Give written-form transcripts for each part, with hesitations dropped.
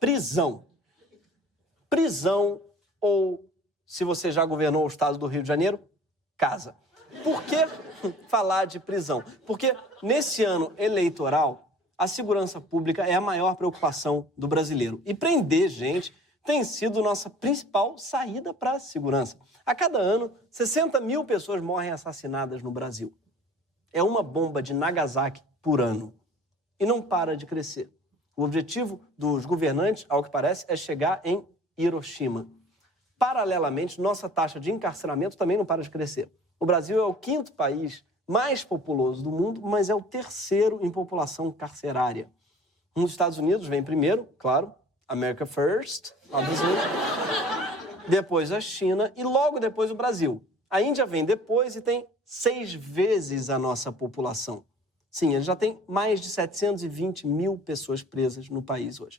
prisão. Prisão ou, se você já governou o estado do Rio de Janeiro, casa. Por que falar de prisão? Porque nesse ano eleitoral, a segurança pública é a maior preocupação do brasileiro. E prender gente tem sido nossa principal saída para a segurança. A cada ano, 60 mil pessoas morrem assassinadas no Brasil. É uma bomba de Nagasaki por ano. E não para de crescer. O objetivo dos governantes, ao que parece, é chegar em Hiroshima. Paralelamente, nossa taxa de encarceramento também não para de crescer. O Brasil é o 5º país mais populoso do mundo, mas é o 3º em população carcerária. Nos Estados Unidos vem primeiro, claro, America First, obviamente. Depois a China e logo depois o Brasil. A Índia vem depois e tem 6 vezes a nossa população. Sim, ele já tem mais de 720 mil pessoas presas no país hoje.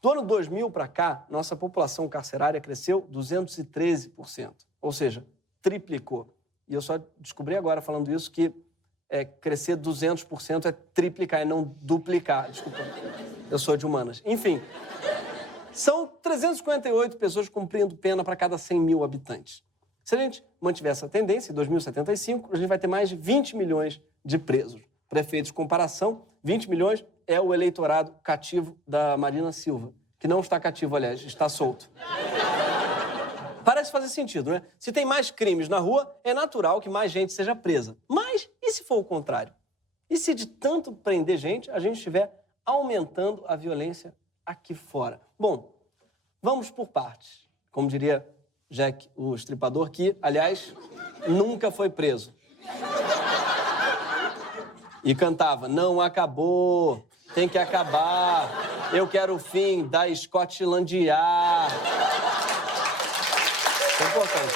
Do ano 2000 para cá, nossa população carcerária cresceu 213%, ou seja, triplicou. E eu só descobri agora, falando isso, que crescer 200% é triplicar e não duplicar. Desculpa, eu sou de humanas. Enfim, são 358 pessoas cumprindo pena para cada 100 mil habitantes. Se a gente mantiver essa tendência, em 2075, a gente vai ter mais de 20 milhões de presos. Para efeitos de comparação, 20 milhões é o eleitorado cativo da Marina Silva, que não está cativo, aliás, está solto. Parece fazer sentido, né? Se tem mais crimes na rua, é natural que mais gente seja presa. Mas e se for o contrário? E se de tanto prender gente, a gente estiver aumentando a violência aqui fora? Bom, vamos por partes. Como diria Jack, o estripador, que, aliás, nunca foi preso. E cantava, não acabou, tem que acabar, eu quero o fim da Scotland Yard. É importante.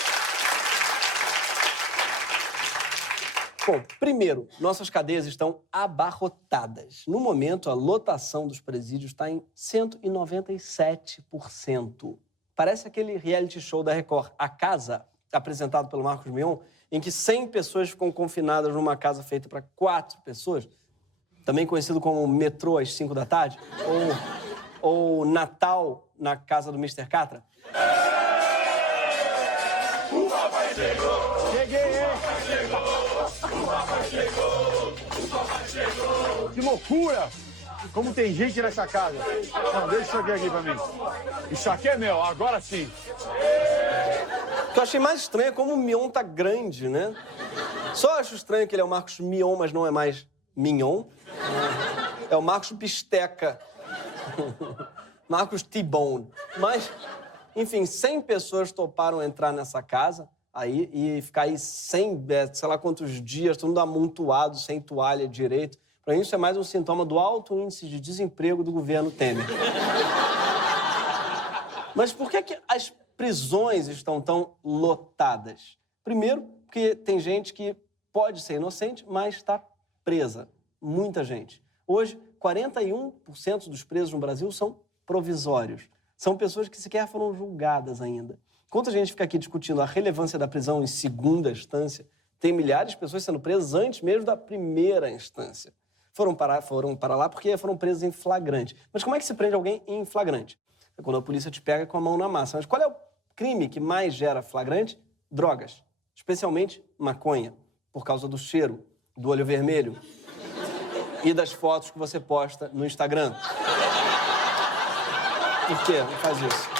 Bom, primeiro, nossas cadeias estão abarrotadas. No momento, a lotação dos presídios está em 197%. Parece aquele reality show da Record, A Casa, apresentado pelo Marcos Mion, em que 100 pessoas ficam confinadas numa casa feita para 4 pessoas, também conhecido como Metrô às 5 da tarde, ou Natal na casa do Mr. Catra. O papai chegou! Cheguei, hein? O papai chegou! O papai chegou! O papai chegou! Que loucura! Como tem gente nessa casa. Não, deixa isso aqui pra mim. Isso aqui é meu, agora sim. O que eu achei mais estranho é como o Mion tá grande, né? Só acho estranho que ele é o Marcos Mion, mas não é mais Mignon. É o Marcos Bisteca. Marcos T-Bone. Mas, enfim, 100 pessoas toparam entrar nessa casa aí e ficar aí 100, sei lá quantos dias, todo mundo amontoado, sem toalha direito. Para mim, isso é mais um sintoma do alto índice de desemprego do governo Temer. Mas por que as prisões estão tão lotadas? Primeiro, porque tem gente que pode ser inocente, mas está presa. Muita gente. Hoje, 41% dos presos no Brasil são provisórios. São pessoas que sequer foram julgadas ainda. Enquanto a gente fica aqui discutindo a relevância da prisão em segunda instância, tem milhares de pessoas sendo presas antes mesmo da primeira instância. Foram para lá porque foram presos em flagrante. Mas como é que se prende alguém em flagrante? É quando a polícia te pega com a mão na massa. Mas qual é o crime que mais gera flagrante? Drogas. Especialmente maconha. Por causa do cheiro, do olho vermelho e das fotos que você posta no Instagram. Por quê? Não faz isso.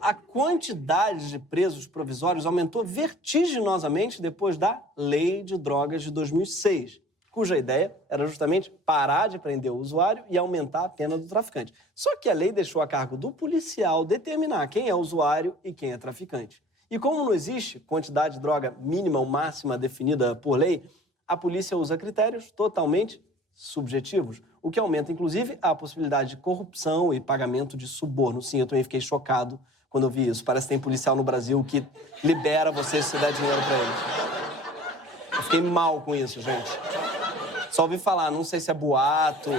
A quantidade de presos provisórios aumentou vertiginosamente depois da Lei de Drogas de 2006, cuja ideia era justamente parar de prender o usuário e aumentar a pena do traficante. Só que a lei deixou a cargo do policial determinar quem é usuário e quem é traficante. E como não existe quantidade de droga mínima ou máxima definida por lei, a polícia usa critérios totalmente subjetivos, o que aumenta, inclusive, a possibilidade de corrupção e pagamento de suborno. Sim, eu também fiquei chocado quando eu vi isso. Parece que tem policial no Brasil que libera você se der dinheiro pra ele. Eu fiquei mal com isso, gente. Só ouvi falar, não sei se é boato.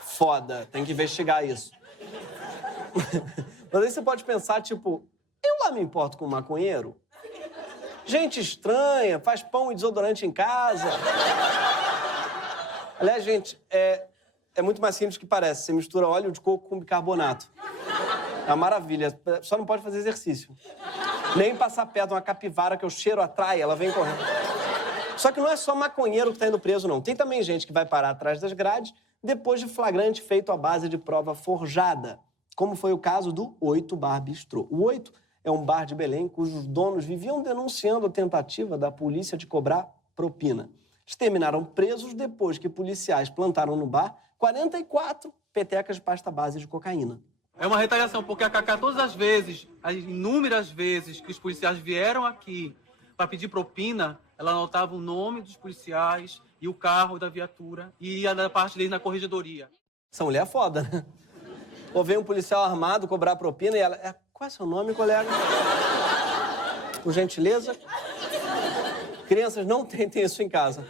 Foda, tem que investigar isso. Mas aí você pode pensar, tipo, eu lá me importo com um maconheiro? Gente estranha, faz pão e desodorante em casa. Aliás, gente, é muito mais simples que parece. Você mistura óleo de coco com bicarbonato. É uma maravilha. Só não pode fazer exercício. Nem passar perto de uma capivara que o cheiro atrai, ela vem correndo. Só que não é só maconheiro que tá indo preso, não. Tem também gente que vai parar atrás das grades depois de flagrante feito à base de prova forjada, como foi o caso do 8 Bar Bistrô. O 8 é um bar de Belém cujos donos viviam denunciando a tentativa da polícia de cobrar propina. Eles terminaram presos depois que policiais plantaram no bar 44 petecas de pasta base de cocaína. É uma retaliação, porque a Cacá, todas as vezes, as inúmeras vezes que os policiais vieram aqui para pedir propina, ela anotava o nome dos policiais e o carro da viatura e ia da parte deles na corregedoria. Essa mulher é foda, né? Ou vem um policial armado cobrar propina e ela... Qual é seu nome, colega? Por gentileza? Crianças, não tentem isso em casa.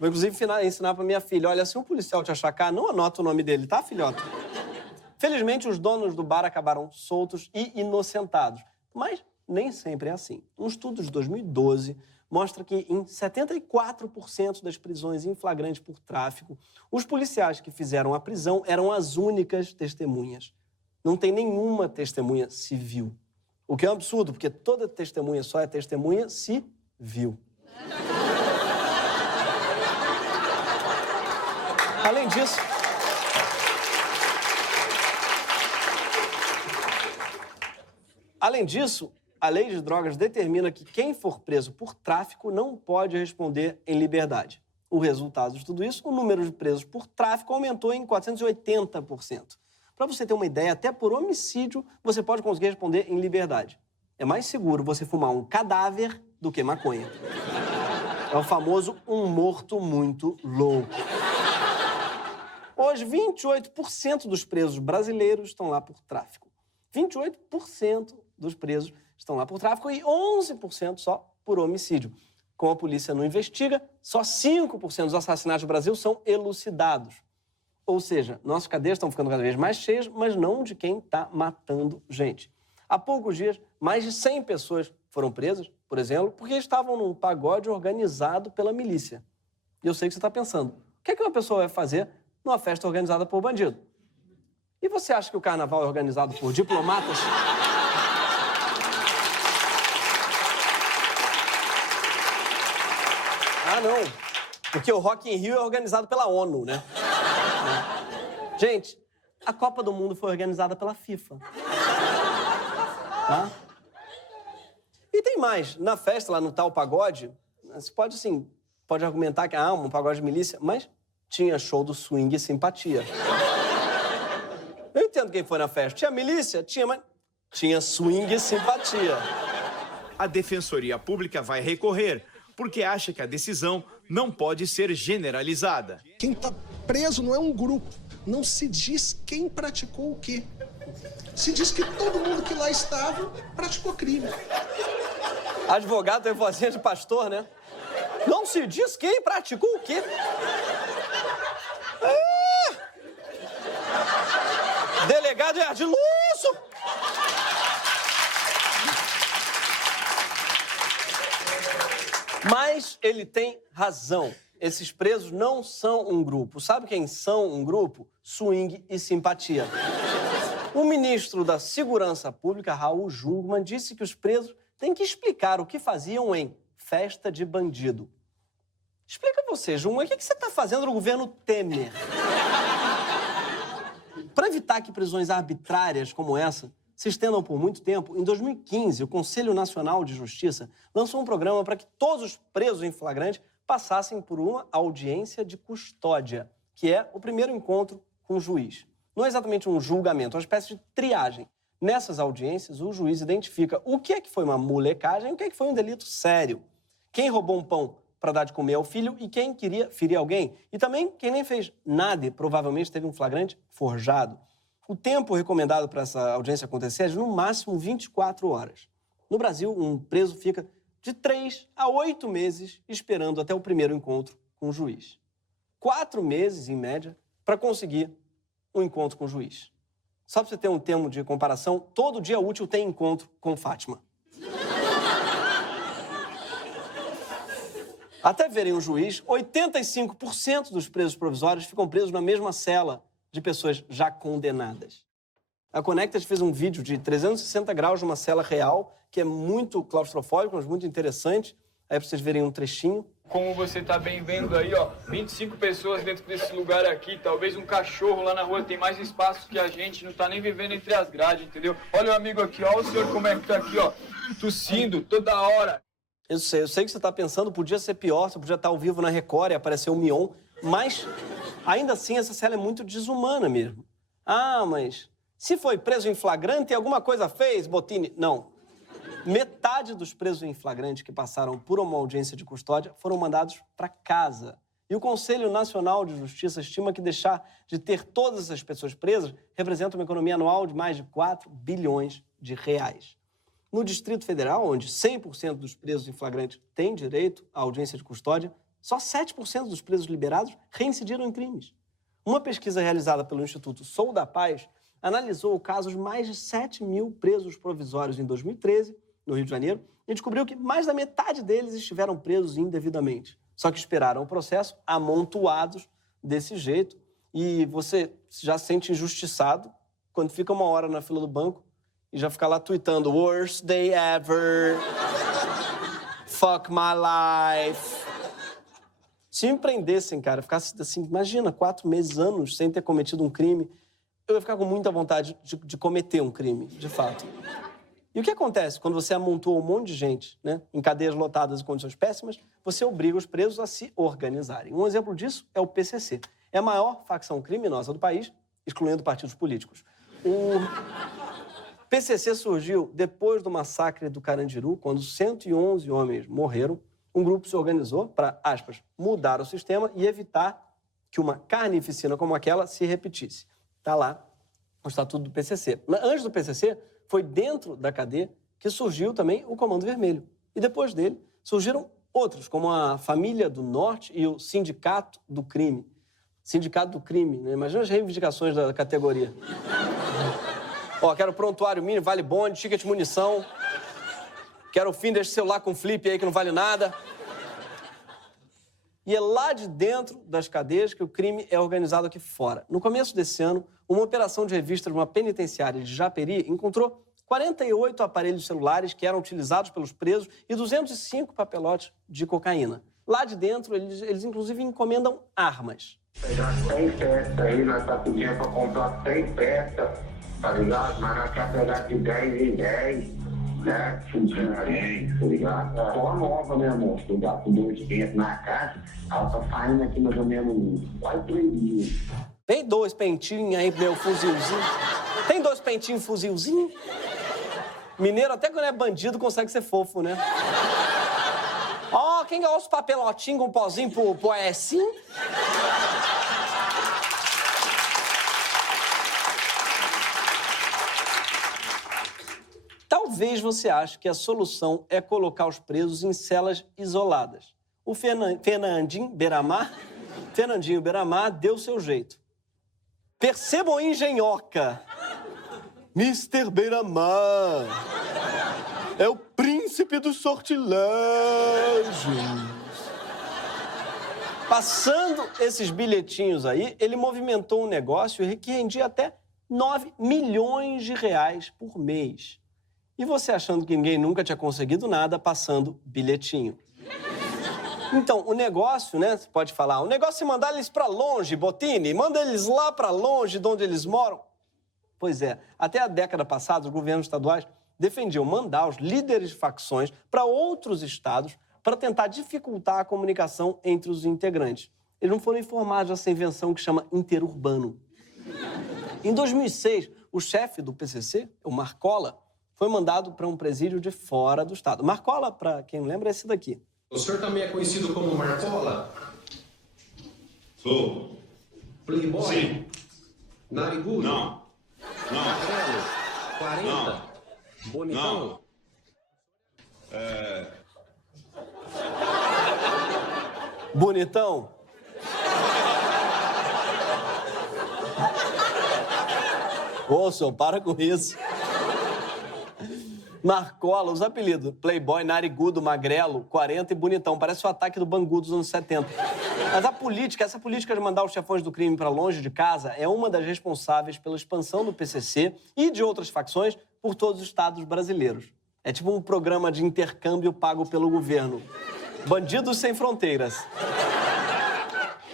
Vou, inclusive, ensinar pra minha filha. Olha, se um policial te achacar, não anota o nome dele, tá, filhota? Felizmente, os donos do bar acabaram soltos e inocentados. Mas nem sempre é assim. Um estudo de 2012 mostra que em 74% das prisões em flagrante por tráfico, os policiais que fizeram a prisão eram as únicas testemunhas. Não tem nenhuma testemunha civil. O que é um absurdo, porque toda testemunha só é testemunha se viu. Além disso, a lei de drogas determina que quem for preso por tráfico não pode responder em liberdade. O resultado de tudo isso, o número de presos por tráfico aumentou em 480%. Para você ter uma ideia, até por homicídio você pode conseguir responder em liberdade. É mais seguro você fumar um cadáver do que maconha. É o famoso um morto muito louco. Hoje, 28% dos presos brasileiros estão lá por tráfico. 28% dos presos estão lá por tráfico e 11% só por homicídio. Como a polícia não investiga, só 5% dos assassinatos do Brasil são elucidados. Ou seja, nossas cadeias estão ficando cada vez mais cheias, mas não de quem está matando gente. Há poucos dias, mais de 100 pessoas foram presas, por exemplo, porque estavam num pagode organizado pela milícia. E eu sei que você está pensando, o que é que uma pessoa vai fazer numa festa organizada por bandido? E você acha que o carnaval é organizado por diplomatas? Ah, não. Porque o Rock in Rio é organizado pela ONU, né? Gente, a Copa do Mundo foi organizada pela FIFA. Tá? E tem mais. Na festa, lá no tal pagode, você pode, assim, pode argumentar que um pagode de milícia, mas tinha show do swing e simpatia. Eu entendo quem foi na festa. Tinha milícia? Tinha, mas tinha swing e simpatia. A Defensoria Pública vai recorrer, porque acha que a decisão não pode ser generalizada. Quem está preso não é um grupo. Não se diz quem praticou o quê. Se diz que todo mundo que lá estava praticou crime. Advogado tem vozinha de pastor, né? Não se diz quem praticou o quê. Delegado é ardiloso! Mas ele tem razão. Esses presos não são um grupo. Sabe quem são um grupo? Swing e simpatia. O ministro da Segurança Pública, Raul Jungmann, disse que os presos têm que explicar o que faziam em festa de bandido. Explica você, Jungmann, o que você está fazendo no governo Temer? Para evitar que prisões arbitrárias como essa se estendam por muito tempo, em 2015, o Conselho Nacional de Justiça lançou um programa para que todos os presos em flagrante passassem por uma audiência de custódia, que é o primeiro encontro com o juiz. Não é exatamente um julgamento, é uma espécie de triagem. Nessas audiências, o juiz identifica o que é que foi uma molecagem e o que é que foi um delito sério. Quem roubou um pão para dar de comer ao filho e quem queria ferir alguém. E também quem nem fez nada e provavelmente teve um flagrante forjado. O tempo recomendado para essa audiência acontecer é de, no máximo, 24 horas. No Brasil, um preso fica de 3 a 8 meses esperando até o primeiro encontro com o juiz. 4 meses, em média, para conseguir um encontro com o juiz. Só para você ter um termo de comparação, todo dia útil tem encontro com Fátima. Até verem um juiz, 85% dos presos provisórios ficam presos na mesma cela de pessoas já condenadas. A Connected fez um vídeo de 360 graus de uma cela real, que é muito claustrofóbico, mas muito interessante. Aí pra vocês verem um trechinho. Como você tá bem vendo aí, ó, 25 pessoas dentro desse lugar aqui, talvez um cachorro lá na rua tem mais espaço que a gente, não tá nem vivendo entre as grades, entendeu? Olha o amigo aqui, ó, o senhor como é que tá aqui, ó, tossindo toda hora. Eu sei que você tá pensando, podia ser pior, você podia estar ao vivo na Record e aparecer o Mion, mas ainda assim essa cela é muito desumana mesmo. Ah, mas se foi preso em flagrante e alguma coisa fez, Bottini? Não. Metade dos presos em flagrante que passaram por uma audiência de custódia foram mandados para casa. E o Conselho Nacional de Justiça estima que deixar de ter todas essas pessoas presas representa uma economia anual de mais de 4 bilhões de reais. No Distrito Federal, onde 100% dos presos em flagrante têm direito à audiência de custódia, só 7% dos presos liberados reincidiram em crimes. Uma pesquisa realizada pelo Instituto Sou da Paz analisou o caso de mais de 7 mil presos provisórios em 2013, no Rio de Janeiro, e descobriu que mais da metade deles estiveram presos indevidamente. Só que esperaram o processo amontoados desse jeito. E você já se sente injustiçado quando fica uma hora na fila do banco e já fica lá tuitando worst day ever, fuck my life. Se me prendessem, cara, ficasse assim, imagina, 4 meses, anos sem ter cometido um crime, eu ia ficar com muita vontade de cometer um crime, de fato. E o que acontece quando você amontoa um monte de gente, né, em cadeias lotadas em condições péssimas? Você obriga os presos a se organizarem. Um exemplo disso é o PCC. É a maior facção criminosa do país, excluindo partidos políticos. O PCC surgiu depois do massacre do Carandiru, quando 111 homens morreram. Um grupo se organizou para, aspas, mudar o sistema e evitar que uma carnificina como aquela se repetisse. Está lá o estatuto do PCC. Mas antes do PCC, foi dentro da cadeia que surgiu também o Comando Vermelho. E depois dele, surgiram outros, como a Família do Norte e o Sindicato do Crime. Sindicato do Crime, né? Imagina as reivindicações da categoria. Ó, quero prontuário mínimo, vale bonde, ticket munição. Quero o fim desse celular com flip aí que não vale nada. E é lá de dentro das cadeias que o crime é organizado aqui fora. No começo desse ano, uma operação de revista de uma penitenciária de Japeri encontrou 48 aparelhos celulares que eram utilizados pelos presos e 205 papelotes de cocaína. Lá de dentro, eles inclusive encomendam armas. Pegar 100 peças aí, nós tá pedindo pra comprar 100 peças, tá ligado? Mas nós queremos pegar de 10 em 10. Né? Tá ligado? Só nova, né, amor? Tu gasta 200 na caixa, ela tá saindo aqui mais ou menos quase 3 dias. Tem 2 pentinhos aí pro meu fuzilzinho? Tem 2 pentinhos fuzilzinho? Mineiro, até quando é bandido, consegue ser fofo, né? Ó, quem ganhou os papelotinhos com pozinho pro Aécinho? Talvez você ache que a solução é colocar os presos em celas isoladas. O Fernandinho Beiramar deu seu jeito. Percebam a engenhoca. Mr. Beiramar é o príncipe dos sortilégios. Passando esses bilhetinhos aí, ele movimentou um negócio que rendia até 9 milhões de reais por mês. E você achando que ninguém nunca tinha conseguido nada passando bilhetinho. Então, o negócio, né, você pode falar, o negócio é mandar eles para longe, Bottini, manda eles lá para longe de onde eles moram. Pois é, até a década passada, os governos estaduais defendiam mandar os líderes de facções para outros estados para tentar dificultar a comunicação entre os integrantes. Eles não foram informados dessa invenção que chama interurbano. Em 2006, o chefe do PCC, o Marcola, foi mandado para um presídio de fora do estado. Marcola, para quem não lembra, é esse daqui. O senhor também é conhecido como Marcola? Sou. Playboy? Sim. Narigudo? Não. Não. Magrelo? 40? Não. Bonitão? Não. Bonitão? Ô, senhor, para com isso. Marcola, os apelidos. Playboy, narigudo, magrelo, 40 e bonitão. Parece o ataque do Bangu dos anos 70. Mas essa política de mandar os chefões do crime para longe de casa é uma das responsáveis pela expansão do PCC e de outras facções por todos os estados brasileiros. É tipo um programa de intercâmbio pago pelo governo. Bandidos sem fronteiras.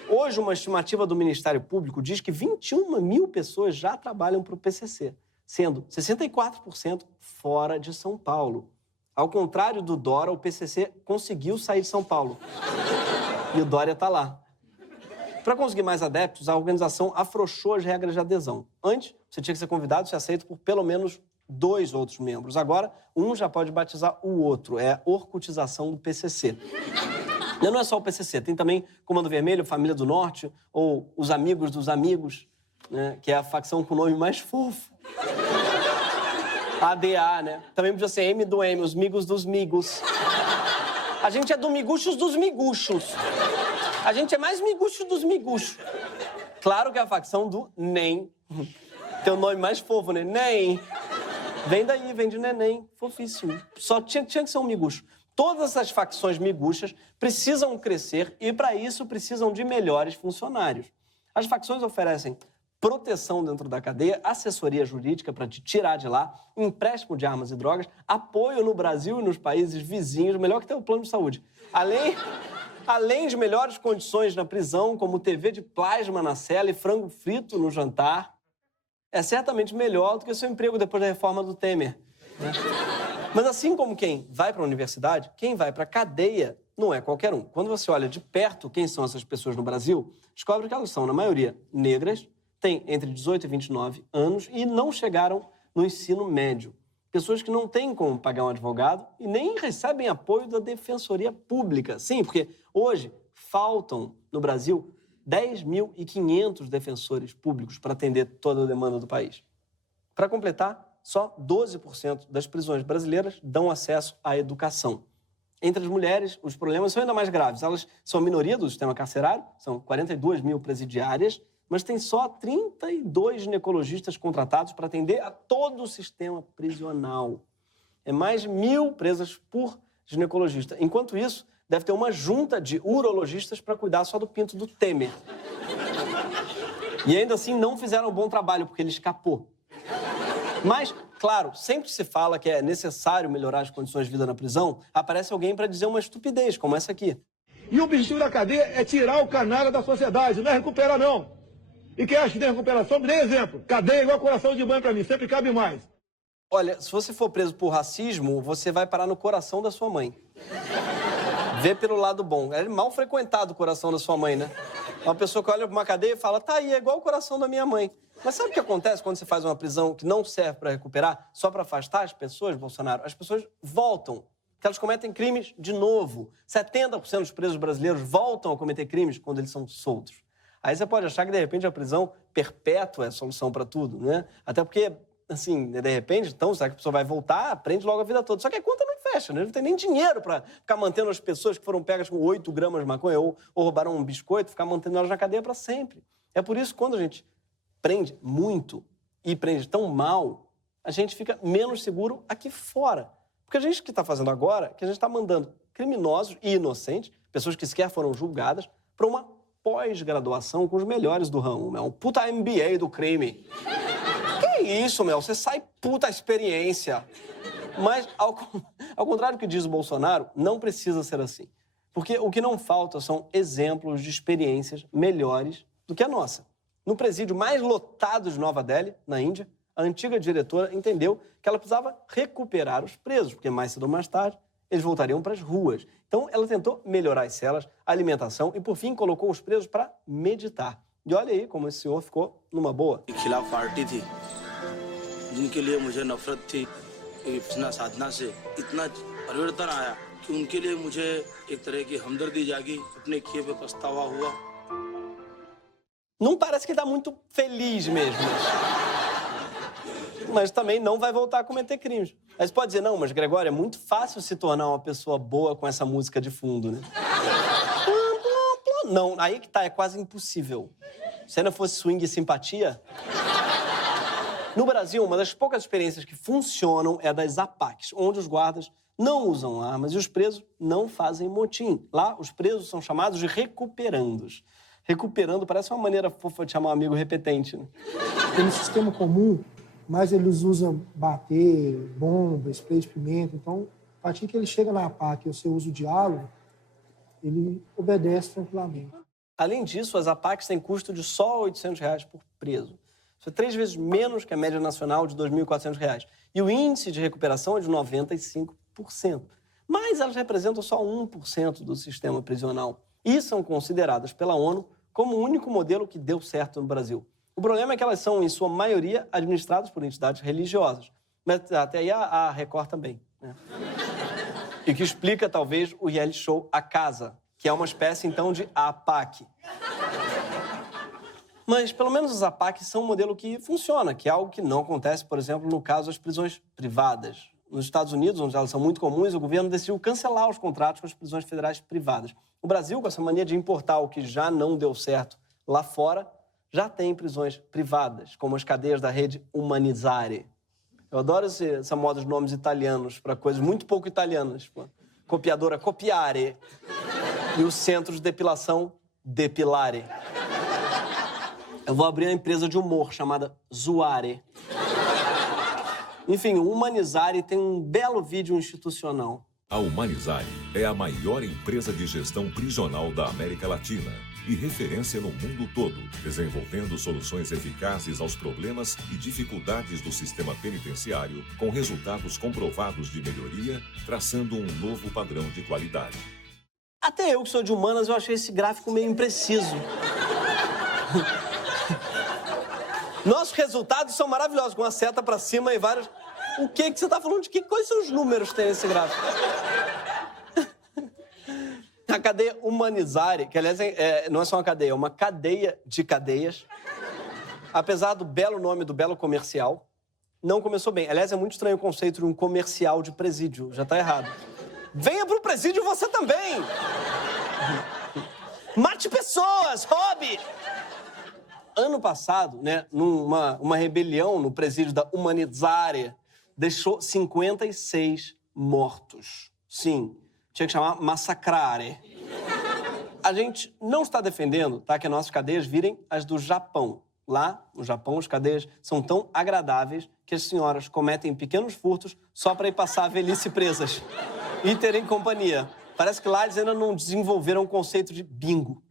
Hoje, uma estimativa do Ministério Público diz que 21 mil pessoas já trabalham para o PCC, sendo 64% fora de São Paulo. Ao contrário do Dora, o PCC conseguiu sair de São Paulo. E o Dória está lá. Para conseguir mais adeptos, a organização afrouxou as regras de adesão. Antes, você tinha que ser convidado e ser aceito por pelo menos 2 outros membros. Agora, um já pode batizar o outro. É a orcutização do PCC. E não é só o PCC, tem também Comando Vermelho, Família do Norte, ou os Amigos dos Amigos, né? Que é a facção com o nome mais fofo. ADA, né? Também podia ser M do M, os Migos dos Migos. A gente é do Miguxos dos Miguxos. A gente é mais Miguxos dos Miguxos. Claro que é a facção do NEM. Tem o nome mais fofo, né? NEM. Vem daí, vem de neném. Fofíssimo. Só tinha que ser um miguxo. Todas essas facções miguxas precisam crescer e, para isso, precisam de melhores funcionários. As facções oferecem proteção dentro da cadeia, assessoria jurídica para te tirar de lá, empréstimo de armas e drogas, apoio no Brasil e nos países vizinhos, melhor que ter o plano de saúde. Além de melhores condições na prisão, como TV de plasma na cela e frango frito no jantar, é certamente melhor do que o seu emprego depois da reforma do Temer, né? Mas assim como quem vai para a universidade, quem vai para a cadeia não é qualquer um. Quando você olha de perto quem são essas pessoas no Brasil, descobre que elas são, na maioria, negras, têm entre 18 e 29 anos e não chegaram no ensino médio. Pessoas que não têm como pagar um advogado e nem recebem apoio da Defensoria Pública. Sim, porque hoje faltam, no Brasil, 10.500 defensores públicos para atender toda a demanda do país. Para completar, só 12% das prisões brasileiras dão acesso à educação. Entre as mulheres, os problemas são ainda mais graves. Elas são a minoria do sistema carcerário, são 42 mil presidiárias, mas tem só 32 ginecologistas contratados para atender a todo o sistema prisional. É mais de 1.000 presas por ginecologista. Enquanto isso, deve ter uma junta de urologistas para cuidar só do pinto do Temer. E ainda assim não fizeram um bom trabalho, porque ele escapou. Mas, claro, sempre se fala que é necessário melhorar as condições de vida na prisão, aparece alguém para dizer uma estupidez, como essa aqui. E o objetivo da cadeia é tirar o canalha da sociedade, não é recuperar, não. E quem acha que tem recuperação, me dê exemplo. Cadeia é igual coração de banho pra mim, sempre cabe mais. Olha, se você for preso por racismo, você vai parar no coração da sua mãe. Vê pelo lado bom. É mal frequentado o coração da sua mãe, né? Uma pessoa que olha pra uma cadeia e fala, tá aí, é igual o coração da minha mãe. Mas sabe o que acontece quando você faz uma prisão que não serve para recuperar, só para afastar as pessoas, Bolsonaro? As pessoas voltam, porque elas cometem crimes de novo. 70% dos presos brasileiros voltam a cometer crimes quando eles são soltos. Aí você pode achar que, de repente, a prisão perpétua é a solução para tudo, né? Até porque, assim, de repente, então, será que a pessoa vai voltar, aprende logo a vida toda. Só que a conta não fecha, né? Não tem nem dinheiro para ficar mantendo as pessoas que foram pegas com 8 gramas de maconha ou roubaram um biscoito, ficar mantendo elas na cadeia para sempre. É por isso que quando a gente prende muito e prende tão mal, a gente fica menos seguro aqui fora. Porque a gente que está fazendo agora, que a gente está mandando criminosos e inocentes, pessoas que sequer foram julgadas, para uma pós-graduação com os melhores do ramo, Mel. Um puta MBA do crime. Que isso, Mel? Você sai puta experiência. Mas, ao contrário do que diz o Bolsonaro, não precisa ser assim. Porque o que não falta são exemplos de experiências melhores do que a nossa. No presídio mais lotado de Nova Delhi, na Índia, a antiga diretora entendeu que ela precisava recuperar os presos, porque mais cedo ou mais tarde eles voltariam para as ruas. Então, ela tentou melhorar as celas, a alimentação e, por fim, colocou os presos para meditar. E olha aí como esse senhor ficou numa boa. Não parece que está muito feliz mesmo. Mas também não vai voltar a cometer crimes. Aí você pode dizer, não, mas Gregório, é muito fácil se tornar uma pessoa boa com essa música de fundo, né? Não, aí que tá, é quase impossível. Se ainda fosse swing e simpatia... No Brasil, uma das poucas experiências que funcionam é a das APACs, onde os guardas não usam armas e os presos não fazem motim. Lá, os presos são chamados de recuperandos. Recuperando parece uma maneira fofa de chamar um amigo repetente, né? No sistema comum, mas eles usam bater, bomba, spray de pimenta. Então, a partir que ele chega na APAC e você usa o diálogo, ele obedece tranquilamente. Além disso, as APACs têm custo de só R$ 800 por preso. Isso é 3 vezes menos que a média nacional de R$ 2.400. E o índice de recuperação é de 95%. Mas elas representam só 1% do sistema prisional e são consideradas pela ONU como o único modelo que deu certo no Brasil. O problema é que elas são, em sua maioria, administradas por entidades religiosas. Mas até aí a Record também, né? E que explica, talvez, o reality show A Casa, que é uma espécie, então, de APAC. Mas, pelo menos, as APACs são um modelo que funciona, que é algo que não acontece, por exemplo, no caso das prisões privadas. Nos Estados Unidos, onde elas são muito comuns, o governo decidiu cancelar os contratos com as prisões federais privadas. O Brasil, com essa mania de importar o que já não deu certo lá fora, já tem prisões privadas, como as cadeias da rede Humanizare. Eu adoro essa moda de nomes italianos para coisas muito pouco italianas, tipo copiadora Copiare e o centro de depilação Depilare. Eu vou abrir uma empresa de humor chamada Zoare. Enfim, o Humanizare tem um belo vídeo institucional. A Humanizare é a maior empresa de gestão prisional da América Latina e referência no mundo todo, desenvolvendo soluções eficazes aos problemas e dificuldades do sistema penitenciário, com resultados comprovados de melhoria, traçando um novo padrão de qualidade. Até eu, que sou de humanas, eu achei esse gráfico meio impreciso. Nossos resultados são maravilhosos, com a seta pra cima e vários... O que você tá falando? Quais são os números que tem nesse gráfico? A cadeia Humanizare, que aliás não é só uma cadeia, é uma cadeia de cadeias. Apesar do belo nome do belo comercial, não começou bem. Aliás, é muito estranho o conceito de um comercial de presídio. Já tá errado. Venha pro presídio você também! Mate pessoas! Hobby! Ano passado, né, uma rebelião no presídio da Humanizare deixou 56 mortos. Sim, tinha que chamar massacrare. A gente não está defendendo, tá, que as nossas cadeias virem as do Japão. Lá, no Japão, as cadeias são tão agradáveis que as senhoras cometem pequenos furtos só para ir passar a velhice presas e terem companhia. Parece que lá eles ainda não desenvolveram o conceito de bingo.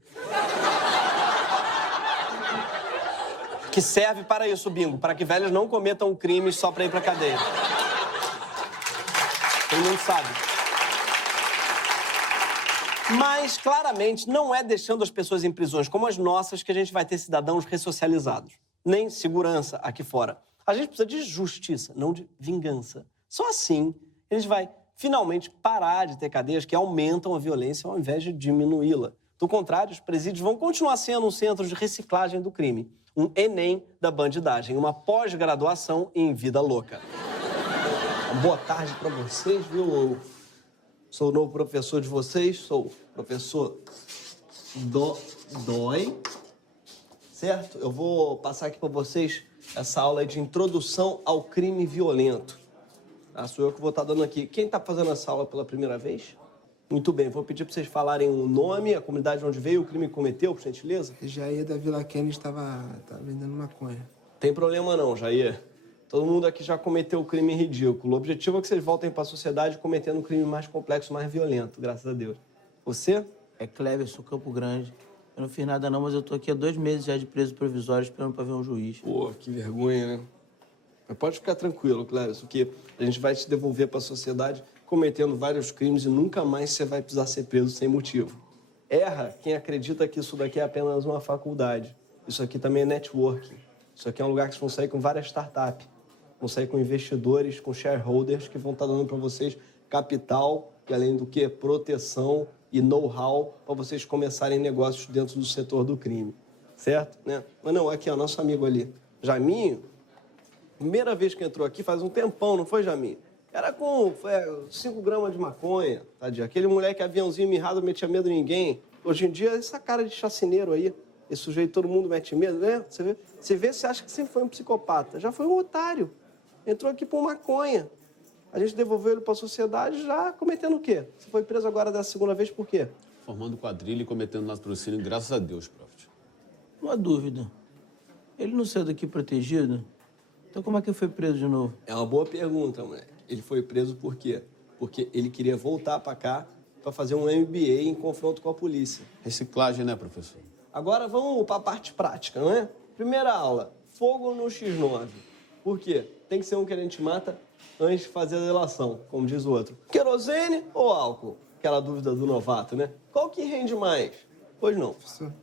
Que serve para isso, bingo, para que velhos não cometam crimes só para ir para cadeia. Todo mundo sabe. Mas, claramente, não é deixando as pessoas em prisões como as nossas que a gente vai ter cidadãos ressocializados. Nem segurança aqui fora. A gente precisa de justiça, não de vingança. Só assim a gente vai, finalmente, parar de ter cadeias que aumentam a violência ao invés de diminuí-la. Do contrário, os presídios vão continuar sendo um centro de reciclagem do crime. Um Enem da bandidagem, uma pós-graduação em vida louca. Boa tarde para vocês, viu? Eu sou o novo professor de vocês, sou o professor Dói, certo? Eu vou passar aqui para vocês essa aula de introdução ao crime violento. Ah, sou eu que vou estar dando aqui. Quem está fazendo essa aula pela primeira vez? Muito bem, vou pedir para vocês falarem o nome, a comunidade onde veio, o crime que cometeu, por gentileza. Jair da Vila Kennedy estava vendendo maconha. Tem problema não, Jair. Todo mundo aqui já cometeu o crime ridículo. O objetivo é que vocês voltem para a sociedade cometendo um crime mais complexo, mais violento, graças a Deus. Você? É Cleverson, Campo Grande. Eu não fiz nada não, mas eu tô aqui há 2 meses já de preso provisório esperando para ver um juiz. Pô, que vergonha, né? Mas pode ficar tranquilo, Cleverson, que a gente vai te devolver para a sociedade cometendo vários crimes e nunca mais você vai precisar ser preso sem motivo. Erra quem acredita que isso daqui é apenas uma faculdade. Isso aqui também é networking. Isso aqui é um lugar que vocês vão sair com várias startups. Vão sair com investidores, com shareholders que vão estar dando para vocês capital e, além do que, proteção e know-how para vocês começarem negócios dentro do setor do crime. Certo? Né? Mas não, aqui, ó, nosso amigo ali. Jaminho, primeira vez que entrou aqui faz um tempão, não foi, Jaminho? Era com 5 gramas de maconha, tadinho. Aquele moleque aviãozinho mirrado, metia medo em ninguém. Hoje em dia, essa cara de chacineiro aí. Esse sujeito, todo mundo mete medo, né? Você vê, você acha que sempre foi um psicopata. Já foi um otário. Entrou aqui por maconha. A gente devolveu ele para a sociedade já cometendo o quê? Você foi preso agora dessa segunda vez por quê? Formando quadrilha e cometendo latrocínio, graças a Deus, prof. Uma dúvida. Ele não saiu daqui protegido? Então como é que ele foi preso de novo? É uma boa pergunta, moleque. Ele foi preso por quê? Porque ele queria voltar para cá para fazer um MBA em confronto com a polícia. Reciclagem, né, professor? Agora vamos para a parte prática, não é? Primeira aula, fogo no X9. Por quê? Tem que ser um que a gente mata antes de fazer a delação, como diz o outro. Querosene ou álcool? Aquela dúvida do novato, né? Qual que rende mais? Pois não. Professor,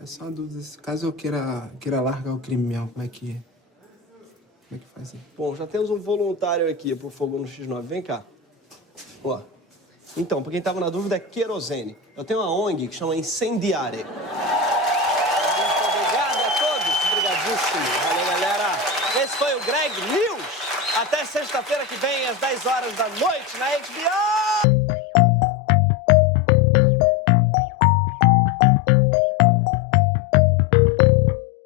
é só uma dúvida. Caso eu queira largar o crime mesmo, como é que faz aí? Bom, já temos um voluntário aqui pro fogo no X9. Vem cá. Ó. Então, pra quem tava na dúvida, é querosene. Eu tenho uma ONG que chama Incendiare. Obrigado a todos. Obrigadíssimo. Valeu, galera. Esse foi o Greg News. Até sexta-feira que vem, às 10 horas da noite, na HBO.